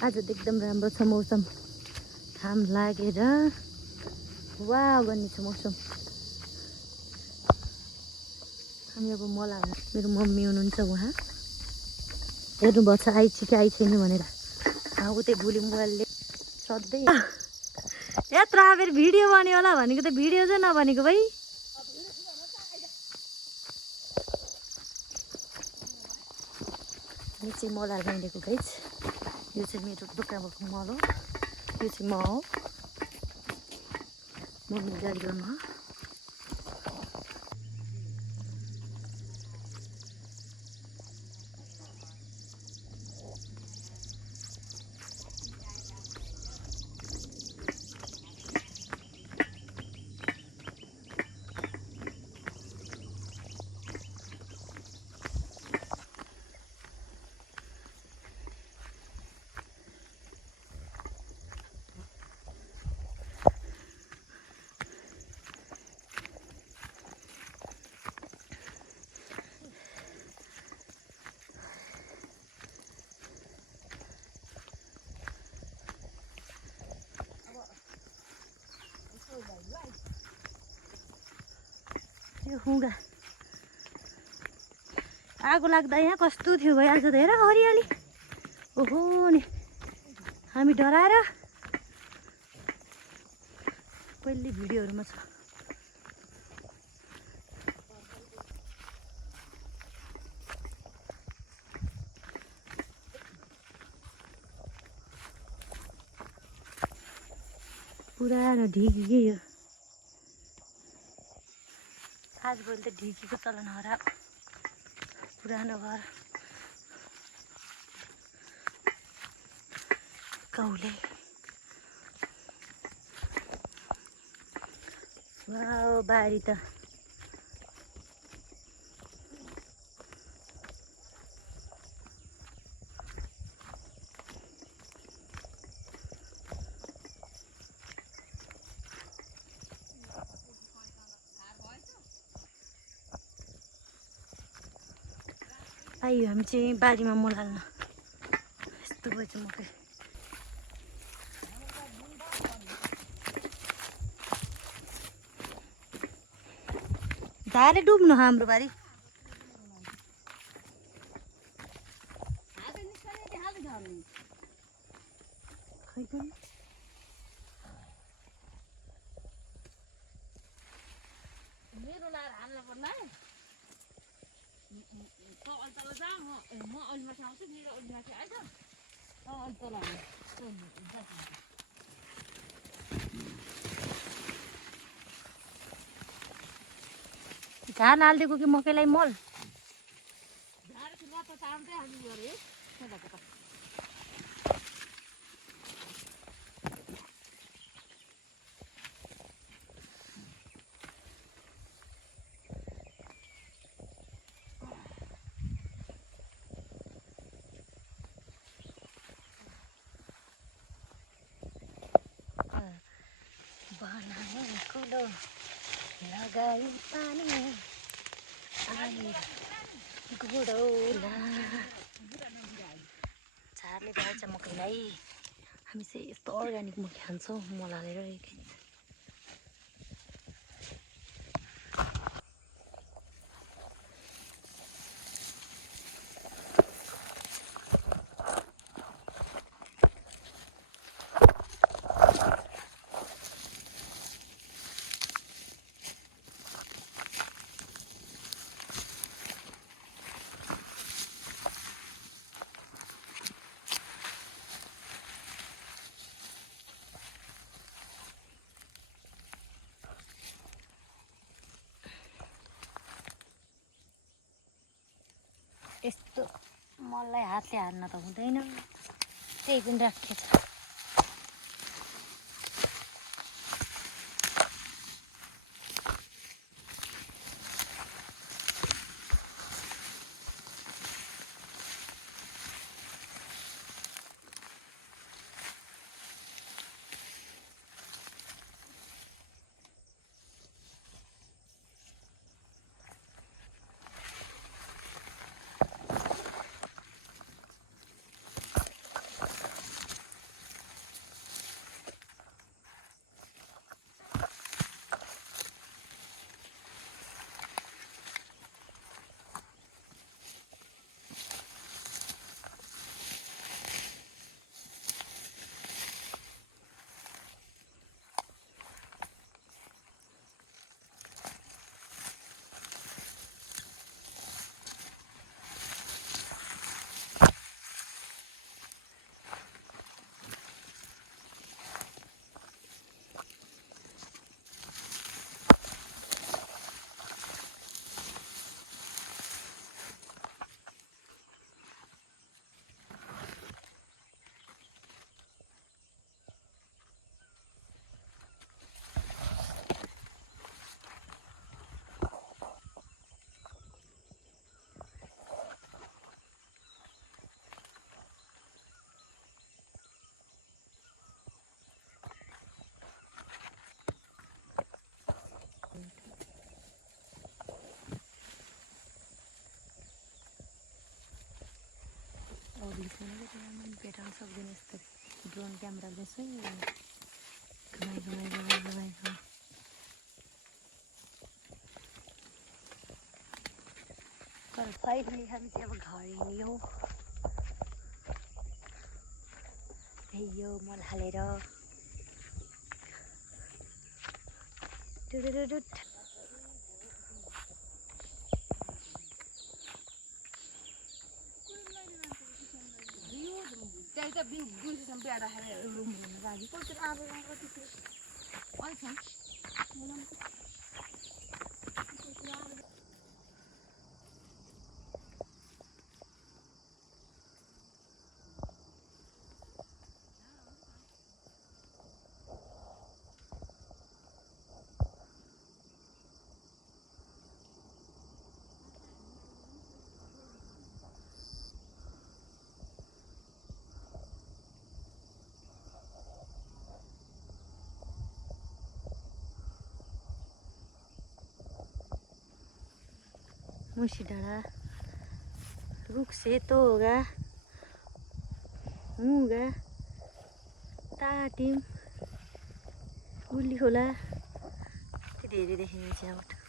आज त एकदम राम्रो छ मौसम, घाम लागेर वाह भन्ने छ मौसम। हामी अब मल हाल्नु, मेरो मम्मी हुनुहुन्छ उहाँ हेर्नुभएको छ आइछ कि आइछैन भनेर। उतै भोलि मोबाइलले सधैँ यत्रो फेरि भिडियो बन्यो होला भनेको त भिडियो चाहिँ नबनेको भाइ। यो चाहिँ मल हाल्नु हिँडेको गाइस, यो चाहिँ मेरो दोकानको मल हो, यो चाहिँ म हो, मम्मी गाडी गर्नु हो। यो हुँगा आगो लाग्दा यहाँ कस्तो थियो भाइ, आज त हेर हरियाली। ओहो नि हामी डराएर पहिले भिडियोहरूमा छ। पुरानो ढिकी के यो, आजभोलि त ढिकीको चलन हरा। पुरानो घर कौले वाह बारी त आइयो। हामी चाहिँ बारीमा मल हाल्न। यस्तो भएछ मकै, धारे डुब्नु हाम्रो बारी। खै पनि मेरो लाएर हाल्नु पर्ला है। तल जा म अलि माथि आउँछु, मेरो अलि माथि आइज अलि तल घान हालिदिएको कि मकैलाई मल। झार कि त तामकै हाल्नु गरे बनाएको लो लगाई पानी घोडौला। झारले भएछ मकैलाई। हामी चाहिँ यस्तो अर्ग्यानिक मकै खान्छौँ मल हालेर। यस्तो मललाई हातले हाल्न त हुँदैन, त्यही पनि राखेछ। पुलिस मन भेटाउन सक्दैन यस्तो ड्रोन क्यामेराले चाहिँ घुमाइ तर फाइनली हामी चाहिँ अब घर हिँड्यौँ यो मल हालेर टुटुटुट त्यही त गुन्सेसम्म बिहा राखेर रुम राखेको त्यो आएर मुसी डाँडा रुख सेतो होगा मुगा ताटिम उल्ली खोला धेरै देखिन्छ यहाँबाट